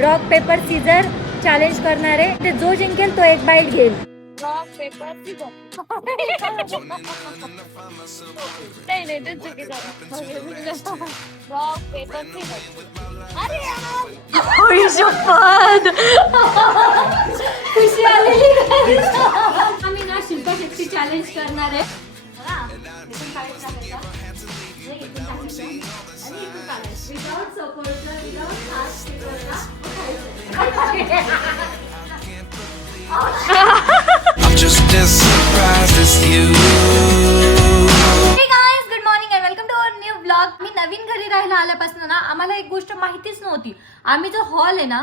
Rock paper Caesar challenge करणार आहे. ते जो जिंकेल तो एक बाईट घेईल. Rock paper Caesar. नाही नाही ते चुकीचं. Rock paper Caesar. अरे यार शपथ खुशी आलेली. आम्ही ना शिल्पा शेट्टी चॅलेंज करणार आहे. विदाउट सपोर्टला without fast I'm just as surprised as you. Hey guys, good morning and welcome to our new vlog. मी नवीन घरी राहायला आल्यापासून ना आम्हाला एक गोष्ट माहितीच नव्हती. आम्ही जो हॉल आहे ना,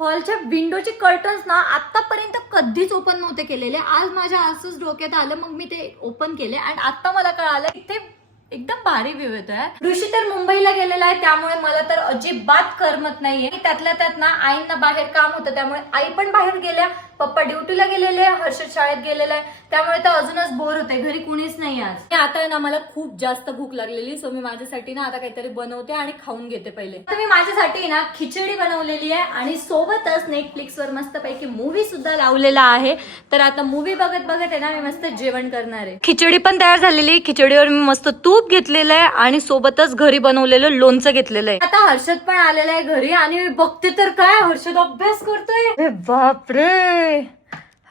हॉलच्या विंडोचे कर्टन्स ना आतापर्यंत कधीच ओपन नव्हते केलेले. आज माझ्या असंच डोक्यात आलं, मग मी ते ओपन केले आणि आता मला कळालं की ते एकदम भारी व्ह्यू येतोय. ऋषी तर मुंबईला गेलेला आहे, त्यामुळे मला तर अजिबात करमत नाहीये. त्यातल्या त्यात ना आईंना बाहेर काम होतं, त्यामुळे आई पण बाहेर गेल्या, पप्पा ड्युटीला गेलेले, हर्षद शाळेत गेलेला आहे, त्यामुळे तर अजूनच बोर होते. घरी कुणीच नाही आज. आता ना मला खूप जास्त भूक लागलेली, सो मी माझ्यासाठी ना आता काहीतरी बनवते आणि खाऊन घेते. पहिले तर मी माझ्यासाठी ना खिचडी बनवलेली आहे आणि सोबतच नेटफ्लिक्सवर मस्तपैकी मूवी सुद्धा लावलेला आहे. तर आता मूवी बघत बघत आहे ना मी मस्त जेवण करणार आहे. खिचडी पण तयार झालेली, खिचडीवर मी मस्त तूप घेतलेलं आहे आणि सोबतच घरी बनवलेलं लोणचं घेतलेलं आहे. आता हर्षद पण आलेला आहे घरी आणि बघते तर काय हर्षद अभ्यास करतोय. बापरे,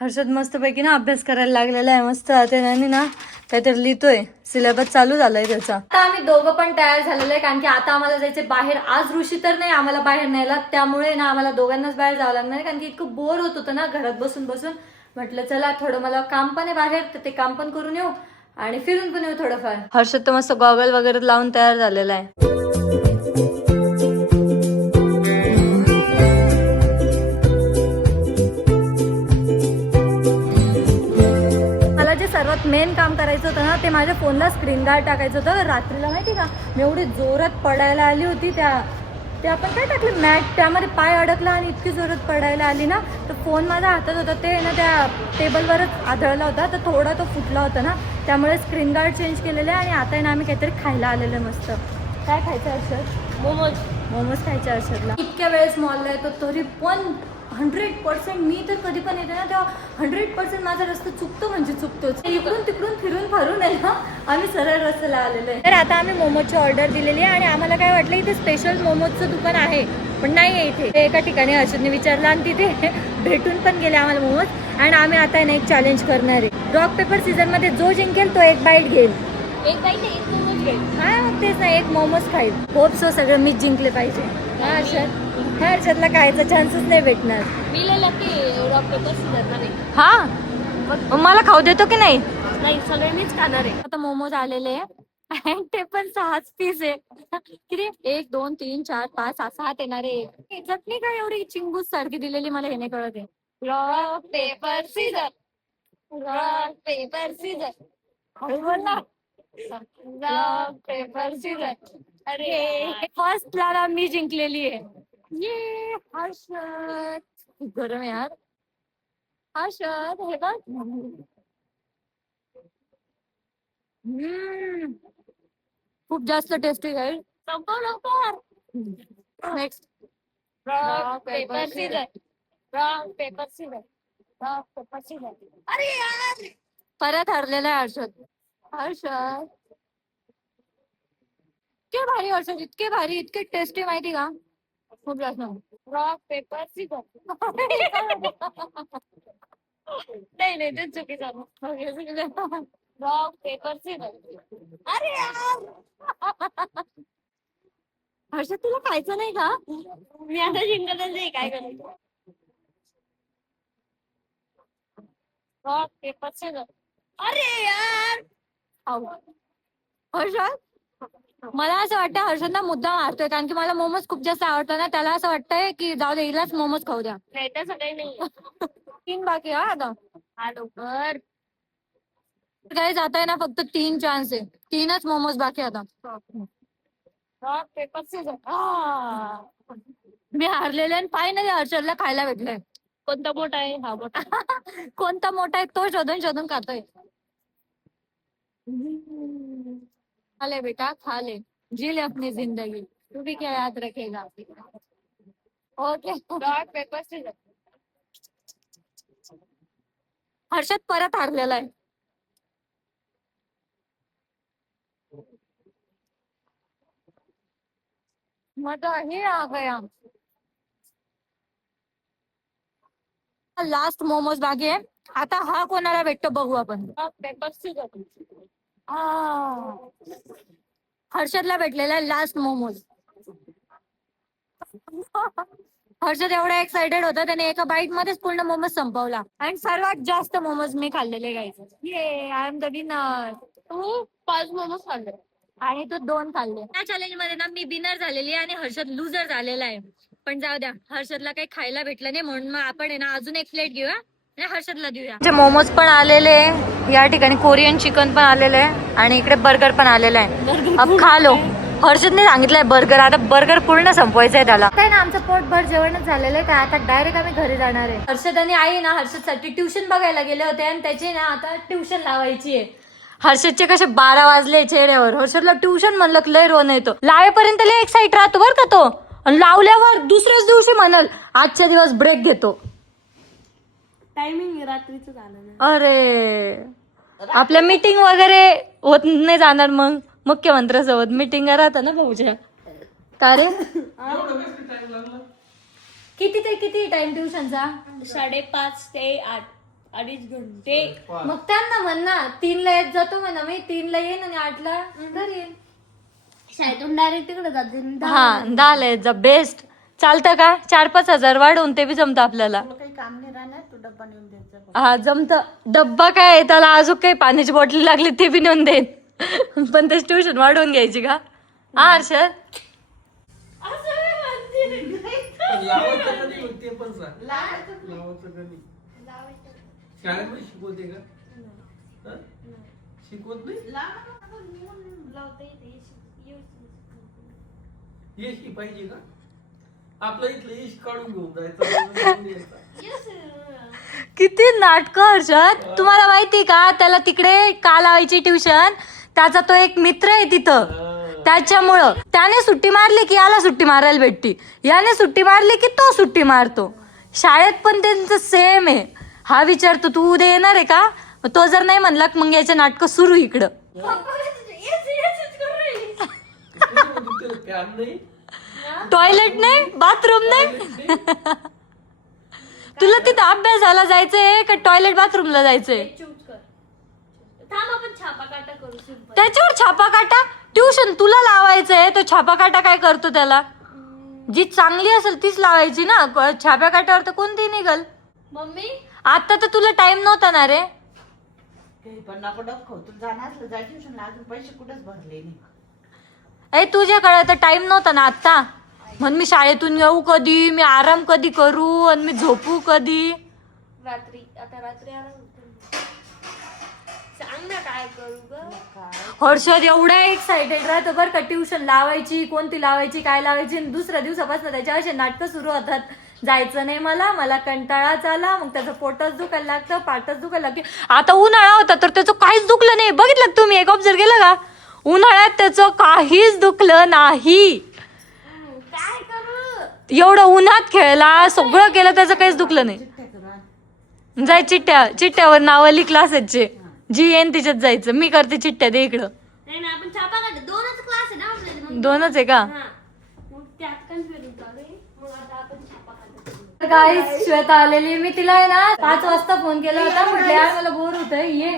हर्षद मस्त पैकी ना अभ्यास करायला लागलेला आहे. मस्त त्याने ना काहीतरी लिहितोय, सिलेबस चालू झालाय त्याचा. आता आम्ही दोघं पण तयार झालेलो आहे, कारण की आता आम्हाला जायचे बाहेर. आज ऋषी तर नाही आम्हाला बाहेर न्यायला, त्यामुळे ना आम्हाला दोघांनाच बाहेर जावं लागणार आहे, कारण की इतकं बोर होत होतं ना घरात बसून बसून. म्हटलं चला थोडं मला काम पण आहे बाहेर, तर ते काम पण करून येऊ आणि फिरून पण येऊ थोडंफार. हर्षद तर मस्त गॉगल वगैरे लावून तयार झालेला आहे. सर्वात मेन काम करायचं होतं ना, ते माझ्या फोनला स्क्रीन गार्ड टाकायचं होतं. रात्रीला माहिती का मी एवढी जोरात पडायला आली होती, ते आपण काय टाकलं मॅट, त्यामध्ये पाय अडकला आणि इतकी जोरात पडायला आली ना, तर फोन माझ्या हातात होता, ते ना त्या टेबलवरच आढळला होता, तर थोडा तो फुटला होता ना, त्यामुळे स्क्रीन गार्ड चेंज केलेले आहे. आणि आता ना आम्ही काहीतरी खायला आलेलं मस्त. काय खायचं हर्षद? मोमोज खायचे हर्षदला. इतक्या वेळेस मॉलला येतो तरी पण 100% मी तर कधी पण येते ना तेव्हा 100% माझा रस्ता चुकतो म्हणजे चुकतोच. इकडून तिकडून फिरून फारून आहे ना आम्ही सरळ रस्त्याला आलेलो आहे. तर आता आम्ही मोमोजची ऑर्डर दिलेली आहे आणि आम्हाला काय वाटलं इथे स्पेशल मोमोजचं दुकान आहे, पण नाही आहे इथे. एका ठिकाणी हर्षदने विचारलं आणि तिथे भेटून पण गेले आम्हाला मोमोज. आणि आम्ही आता ना एक चॅलेंज करणार आहे. रॉक पेपर सीझन मध्ये जो जिंकेल तो एक बाईट घेईल. एक बाईट नाही, एक मोमोज घेईल. हा मग तेच ना, एक मोमोज खाईल. होप सो सगळं मीच जिंकले पाहिजे. हा हर्षद, हर्षदला खायचा चान्सच नाही भेटणार. मी रॉक पेपर सीझर मध्ये. हा मग मला खाऊ देतो की नाही? नाही, सगळ्यांनीच खाणार आहे. आता मोमोज आलेले आहे, ते पण 6 पीस आहे. किती? 1 2 3 4 5 6 येणार आहे. चटणी काय एवढी चिंगूस सारखी दिलेली मला हे नाही कळत आहे. Rock paper Caesar, rock paper Caesar. हळू बोल ना. Rock paper Caesar. अरे फर्स्ट ला मी जिंकलेली आहे. ये हर्षद, खूप गरम आहे यार. हर्षद हे बघ. खूप जास्त टेस्टी आहे. Next. Rock paper Caesar, rock paper Caesar, rock paper Caesar. अरे यार परत हरलेला आहे हर्षद. हर्षद इतके भारी, हर्षद इतके भारी, इतके टेस्टी माहिती का, खूप जास्त. Rock paper Caesar. नाही नाही ते चुकीचं. Rock paper Caesar. अरे यार हर्षद तुला खायचं नाही का? मी आता जिंकतच नाही, काय करायचं. Rock paper Caesar. अरे यार हर्षद, मला असं वाटतं हर्षद ना मुद्दा मारतोय, कारण की मला मोमोज खूप जास्त आवडतं ना, त्याला असं वाटतंय की जाऊ दे हिलाच मोमोज खाऊ द्या. सगळे नाही 3 बाकी. हा आता हा लवकर काही जात आहे ना, फक्त 3 चान्स आहे, 3च मोमोज बाकी आता. Rock paper scissor. मी हारलेले आणि पाय नाही हर्षदला खायला भेटलंय. कोणता मोठा आहे? हा मोठा. कोणता मोठा आहे तो शोधून शोधून खातोय. खा ले बेटा खा ले, जी ले अपनी जिंदगी, तू भी क्या याद रखेगा. ओके हर्षद परत हारलेला आहे. मजा ही आ गया. लास्ट मोमोज बाकी आहे. आता हा कोणाला भेटतो बघू आपण. हर्षदला भेटलेला लास्ट मोमोज. हर्षद एवढा एक्साइटेड होता त्याने एका बाईट मध्येच पूर्ण मोमोज संपवला. आणि सर्वात जास्त मोमोज मी खाल्लेले गाईज. ये आय एम द विनर. तू 5 मोमोज खाल्ले आणि तू 2 खाल्ले. त्या चॅलेंज मध्ये ना मी विनर झालेली आहे आणि हर्षद लुजर झालेला आहे. पण जाऊ द्या, हर्षदला काही खायला भेटलं नाही म्हणून मग आपण आहे ना अजून एक प्लेट घेऊया आणि हर्षदला देऊया. मोमोज पण आलेले या ठिकाणी, कोरियन चिकन पण आलेलं आहे आणि इकडे बर्गर पण आलेलं आहे. अब खा लो. हर्षदने सांगितलंय बर्गर, आता बर्गर पूर्ण संपवायचंय त्याला. काय ना आमचं पोटभर जेवणच झालेलं आहे का आता डायरेक्ट आम्ही घरी जाणार आहे. हर्षद आणि आई ना हर्षदसाठी ट्युशन बघायला गेले होते आणि त्याची ना आता ट्युशन लावायची आहे. हर्षदचे कसे 12 वाजले चेहऱ्यावर. हर्षदला ट्युशन म्हणलं लय रोन येतो. लावेपर्यंत लय एक्साइट राहतो बरं का तो, आणि लावल्यावर दुसऱ्याच दिवशी म्हणाल आजच्या दिवस ब्रेक घेतो. टायमिंग रात्रीचं झालं ना. अरे आपल्या मीटिंग वगैरे होत नाही जाणार मग मुख्यमंत्र्यासोबत मीटिंग राहता ना भाऊच्या. का रे किती टाइम ट्युशनचा? 5:30 ते 8, 2.5 घंटे. मग त्यांना म्हण ना 3ला येत जातो म्हणा, मी 3ला येईन आणि 8ला घरी येईन. शाळेतून डायरेक्ट तिकडे जाते. हा 10ला येत जा. बेस्ट. चालतं का? 4-5 हजार वाढवून ते बी जमतं आपल्याला. काही काम नाही राहणार, तू डब्बा नेऊन द्यायचा. हा जमत. डब्बा काय त्याला अजून काही पाण्याची बॉटल लागली ते बी नेऊन देईन. पण ते ट्युशन वाढवून घ्यायची का? हा हर्षद शिकवत नाही. यश पाहिजे का? आपलं इथलं यश काढून घेऊन जायचं. किती नाटक हर्षद. तुम्हाला माहिती का त्याला तिकडे का लावायची ट्युशन? त्याचा तो एक मित्र आहे तिथं, त्याच्यामुळं. त्याने सुट्टी मारली की याला सुट्टी मारायला भेटती, याने सुट्टी मारली की तो सुट्टी मारतो. शाळेत पण त्यांचं सेम आहे. हा विचारतो तू उद्या येणार आहे का? तो जर नाही म्हणला मग याचे नाटक सुरू इकडं. टॉयलेट नाही, बाथरूम नाही. तुला तिथं अभ्यासाला जायचंय का टॉयलेट बाथरूमला जायचंय? त्याच्यावर छापा काटा. ट्युशन तुला लावायचंय, तो छापा काटा काय करतो त्याला? जी चांगली असेल तीच लावायची ना. छाप्या काट्यावर तर कोणती निघल. मम्मी आता तर तुला टाइम नव्हता ना रे. पण नको डोकं तुला जाणार असलं जा ट्युशनला, अजून पैसे कुठेच भरले नाही. तुझ्याकडे तर टाइम नव्हता ना आता. म्हण मी शाळेतून येऊ कधी, मी आराम कधी करू आणि मी झोपू कधी. रात्री आराम सांग ना काय करू ग. हर्षद एवढा एक्साइटेड राहतो बरं का ट्युशन लावायची, कोणती लावायची, काय लावायची. दुसऱ्या दिवसापासून त्याच्या असे नाटकं सुरू होतात. जायचं नाही मला कंटाळाच आला. मग त्याचं पोटच दुखायला लागतं, पाठच दुखायला लागते. आता उन्हाळा होता तर त्याचं काहीच दुखलं नाही. बघितलं तुम्ही, एक ऑब्झर्व केलं का? उन्हाळ्यात त्याचं काहीच दुखलं नाही. काय करू? एवढं उन्हात खेळला, सगळं केलं, त्याचं काहीच दुखलं नाही. जाय चिठ्ठ्यावर नावं लिह क्लासेसचे, जी येईन तिच्यात जायचं. मी करते चिठ्ठ्या दे इकडं. नाही ना आपण छापा काढ. 2च क्लास आहे ना आपल्याला. 2च आहे का? मग त्यात कन्फ्युजन चालू आहे. मग आता आपण छापा काढतो. गाईस श्वेता आलेली. मी तिला आहे ना 5 वाजता फोन केला होता, म्हटलं यार मला बोर होतंय ये.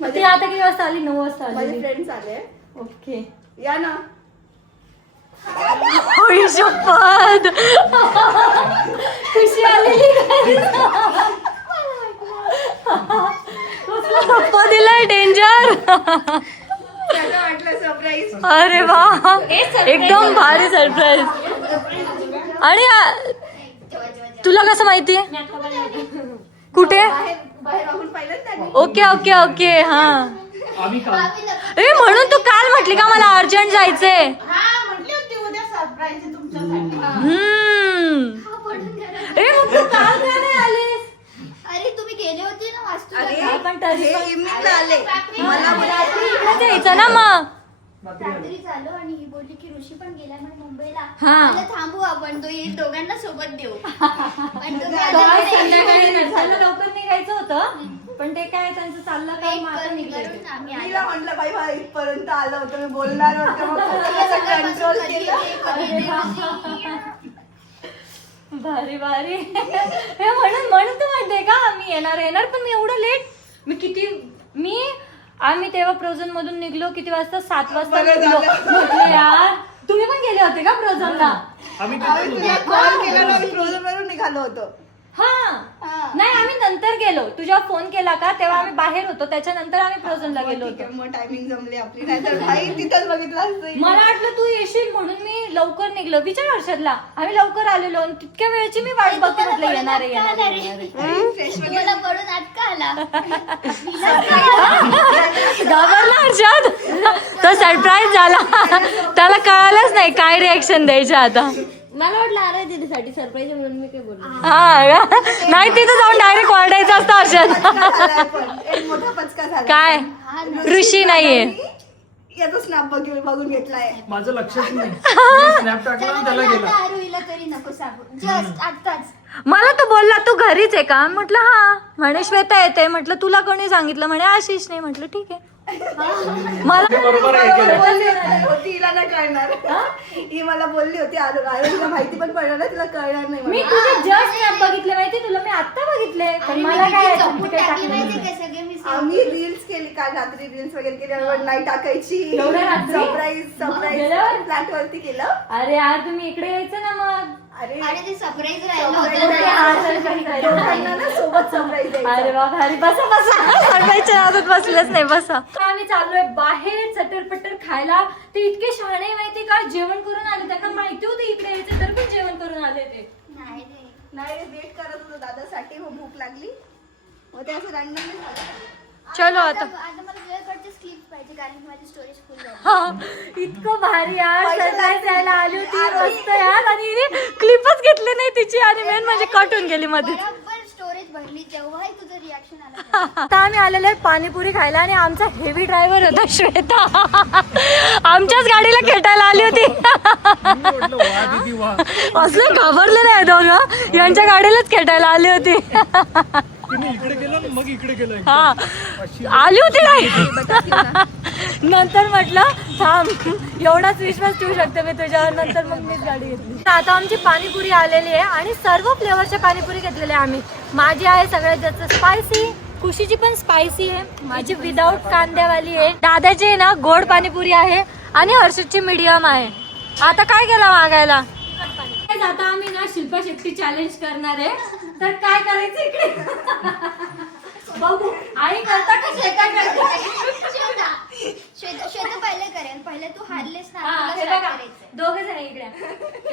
मग ती आता किती वाजता आली? 9 वाजता आली. फ्रेंड्स आले. ओके या ना. होई शपथ. खुशी आलेली पप्पा दिलाय डेंजर. अरे वा, एकदम भारी सरप्राईज. आणि तुला कसं माहिती? कुठे? ओके हा. म्हणून तू काल म्हटली का मला अर्जंट जायचंय. मग तू काल का नाही आलीस? अरे तुम्ही गेले होते ना वास्तू. पण तरी मला जायचं ना मग. रात्री झालो आणि ही बोलली की ऋषी पण गेला म्हणे मुंबईला. मुंबईला हा. म्हणलं थांबू आपण दोघांना सोबत देऊ पण तुम्ही आज आता घरी संध्याकाळी नसायला लवकर निघायचं होतं पण ते काय त्यांचं चाललं काय मग आता निघाले करून आम्ही तिला म्हटलं बाई बाई इथपर्यंत आलं होतं मी बोलणार होतं मग कंट्रोल केलं. भारी भारी हे म्हणून तू म्हणते का मी येणार पण मी एवढं लेट आम्ही तेव्हा प्रोझन मधून निघलो किती वाजता 7 वाजता निघलो म्हटलं यार तुम्ही पण गेले होते का प्रोझनला आम्ही आम्ही तुला कॉल केला ना आम्ही फ्रोझन वरून निघालो होतो. हा नाही आम्ही नंतर गेलो तुझ्या फोन केला का तेव्हा आम्ही बाहेर होतो त्याच्यानंतर आम्ही प्रोझनला गेलो ठीक आहे, होतो मग टायमिंग जमली आपली नाही तर भाई तिथंच बघितलं असतं. मला वाटलं तू येशील म्हणून मी लवकर निघलो विचार हर्षदला आम्ही लवकर आलेलो आणि तितक्या वेळची मी वाट बघते म्हटलं येणार आहे तुम्हाला पडून अटका आला घाबरला हर्षद तो सरप्राईज झाला त्याला कळालंच नाही काय रिएक्शन द्यायचं आता मला वाटलं अरे दीदीसाठी सरप्राईज म्हणून मी काय बोललो हा नाही तिथं जाऊन डायरेक्ट ओरडायचं असतं हर्षद झालाय पण. एक मोठा पचका झाला. काय ऋषी नाहीये याचा स्नॅप बघून घेतलाय. माझं लक्षच नाही स्नॅप टाकला आणि त्याला गेला आरुईला तरी नको सांगू जस्ट आत्ताच मला तो बोलला तू घरीच आहे का म्हटलं हा म्हणे श्वेता येते म्हटलं तुला कोणी सांगितलं म्हणे आशिष नाही म्हटलं ठीक आहे मला बरोबर आहे केलं. बोलली होती हिला नाही कळणार. ही मला बोलली होती आरोहीला माहिती पण पडणार नाही तिला कळणार नाही मी मला. तुझे जस्ट स्नॅप बघितले माहिती तुला मी आता बघितले पण मला काय चौकून काही टाकली टाकलं माहिती नाही. का सगळे मी आम्ही रील्स केली काल रात्री रील्स वगैरे केल्यावर नाही टाकायची एवढ्या रात्री? सरप्राईज गेल्यावर? फ्लॅट वरती केलं. अरे यार तुम्ही इकडे यायचं ना मग अरे अरे ते सरप्राईज राहिलं Surprise होतं राहिलं. हा, surprise राहिलं. दोघांना ना सोबत सरप्राईज अरे वा भारी बसा सरप्राईजच्या नादात बसलेच नाही बसा आम्ही चाललोय बाहेर चटरपटर खायला ते इतके शहाणे माहिती का जेवण करून आले त्यांना माहिती होतं इकडे यायचं तर पण जेवण करून आले ते नाही रे. नाही वेट करत होतो दादासाठी मग भूक लागली मग ते असं रॅन्डमली झालं. चलो आता मला वेळकडचे क्लिप पाहिजे कारण की माझी स्टोरेज फुल झाली हा इतकं भारी यार सरप्राईज द्यायला आली होती मस्त यार आणि क्लिपच घेतली नाही तिची आणि मेन म्हणजे कटून गेली मध्ये बरोबर स्टोरेज भरली तेव्हाही तुझं रिॲक्शन आलं आता आम्ही आलेलो आहे पाणीपुरी खायला आणि आमचा हेवी ड्रायव्हर होता श्वेता आमच्याच गाडीला खेटायला आली होती म्हटलं वा दीदी वा असलं घाबरलं नाही दोघं यांच्या गाडीलाच खेटायला आली होती तिने इकडे गेलं आणि मग इकडे गेलं हा आली होती नाही नंतर म्हटलं थांब एवढाच विश्वास ठेवू शकते मी तुझ्यावर नंतर मग मीच गाडी घेतली आता आमची पाणीपुरी आलेली आहे आणि सर्व फ्लेवरच्या पाणीपुरी घेतलेली आहे आम्ही माझी आहे सगळ्यात जास्त स्पायसी खुशीची पण स्पायसी आहे माझी विदाऊट कांद्यावाली आहे दादाची आहे ना गोड पाणीपुरी आहे आणि हर्षदची मीडियम आहे आता काय केलं मागायला आता आम्ही ना शिल्पा शेट्टी चॅलेंज करणार आहे तर काय करायचं इकडे बघू आई करता का श्वेता करता श्वेता पहिले करेल पहिले तू हारलेस ना हा, तुला हे start बघा, करायचंय. दोघं जण इकडे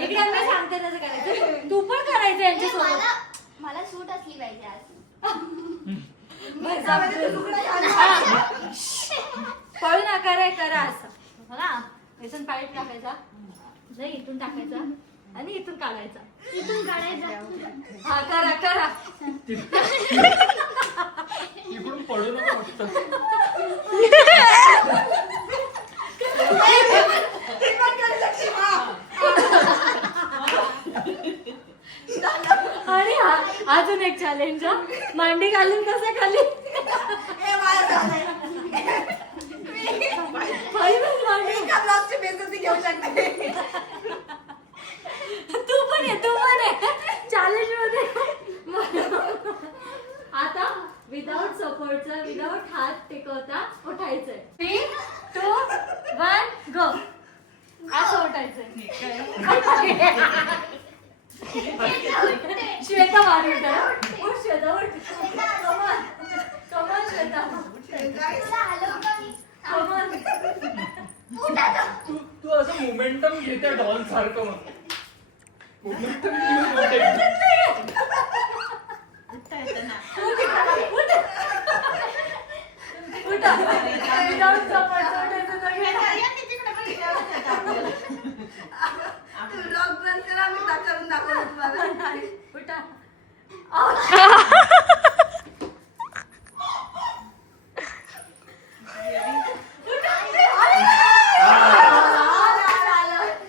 मी सांगते तसं करायचं तू पण करायचं यांच्यासोबत मला सूट असली पाहिजे आज पळू नका रे करा असं बघा बेसन पाणी टाकायचा नाही इथून टाकायचा आणि इथून काढायचा इथून काढायचं हा करा करा इकडून पडू नका वाटतं. आणि अजून एक चॅलेंज मांडी घालून कसं खाली हे मला झालंय. पहिलंच मांडी एका ब्लॉगची बेइज्जती घेऊ शकते. तू पण आहे चॅलेंज मध्ये आता विदाउट सपोर्टचा विदाउट हात टेकवता उठायचंय 3, 2, 1 गो असं उठायचंय श्वेता मार उठ श्वेता उठ कमल श्वेता तुला आलं का मी? कमल तू असं मोमेंटम घेते डॉल सारखं मोमेंटम ब्लॉग बंद करा मी करून दाखवलं तुम्हाला.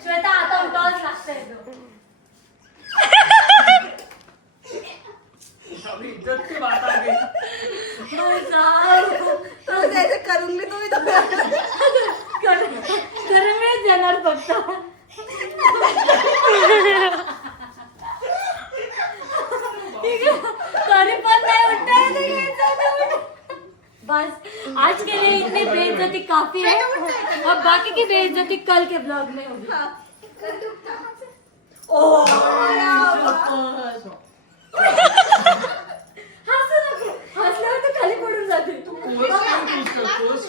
श्वेता आता उठावच तरी पण नाही उठता येत आहे, घ्यायचं होतं उठ. बस आज के लिए इतनी बेइज्जती काफी है, अब बाकी की बेइज्जती कल के ब्लॉग में होगी. हसू नको, हसल्यावर तर खाली पडून जाते.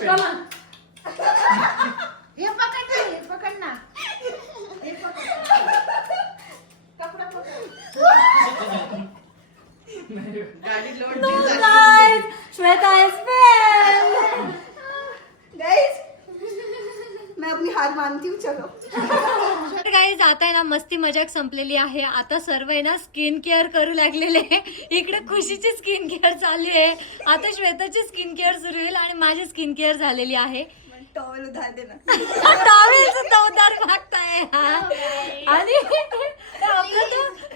Come on. हे पकड ना, हे पकड ना. हे पकड. कपडा पकड. No guys, Shweta is fail. Guys, मैं अपनी हार मानती हूँ, चलो. तर गाईज आता आहे ना मस्ती मजाक संपलेली आहे. आता सर्व आहे ना स्किन केअर करू लागलेले आहे. इकडे खुशीची स्किन केअर चालली आहे, आता श्वेताची स्किन केअर सुरू होईल आणि माझी स्किन केअर झालेली आहे. टॉवेल उधार दे ना. टॉवेलचं तो उधार मागताय हा. आणि आपला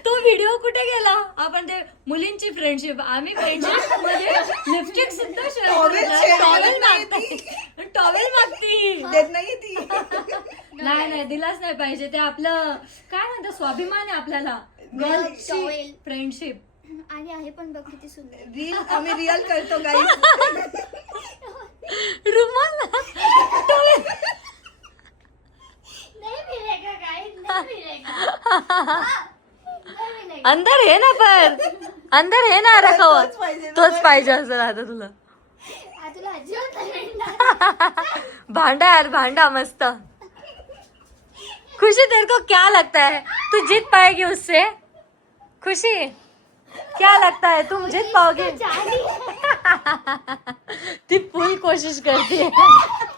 तो व्हिडिओ कुठे गेला? आपण ते मुलींची फ्रेंडशिप, आम्ही फ्रेंडशिप मध्ये लिपस्टिक सुद्धा टॉवेल मागताय, टॉवेल मागती. देत नाही ती. नाही दिलाच नाही पाहिजे. ते आपलं काय म्हणतात स्वाभिमान आहे आपल्याला, गर्ल्सची Towel. फ्रेंडशिप. आणि आहे पण बघ किती सुंदर. रील आम्ही रिअल करतो गाईस. रुमाल टॉवेल. नहीं मिलेगा गाइस, नहीं मिलेगा. नहीं मिलेगा. अंदर है ना, पर अंदर है ना रखा हुआ. तोच पाहिजे ना. तोच पाहिजे असं आता तुला. तुला अजिबात नाही मिळणार. भांडा यार, भांडा मस्त. खुशी तेरे को क्या लगता है तू जीत पाएगी उससे? खुशी क्या लगता है तुम जीत पाओगे? ती फुल कोशिश करते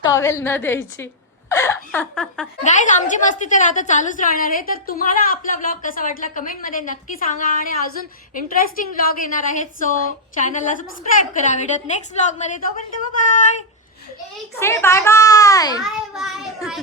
टॉवेल न द्यायची. गाईज आमची मस्ती तर आता चालूच राहणार आहे. तर तुम्हाला आपला ब्लॉग कसा वाटला कमेंट मध्ये नक्की सांगा, आणि अजून इंटरेस्टिंग ब्लॉग येणार आहेत. सो चॅनलला सबस्क्राईब करा. भेटत नेक्स्ट ब्लॉग मध्ये. तोपर्यंत bye. Say bye bye. Bye bye bye.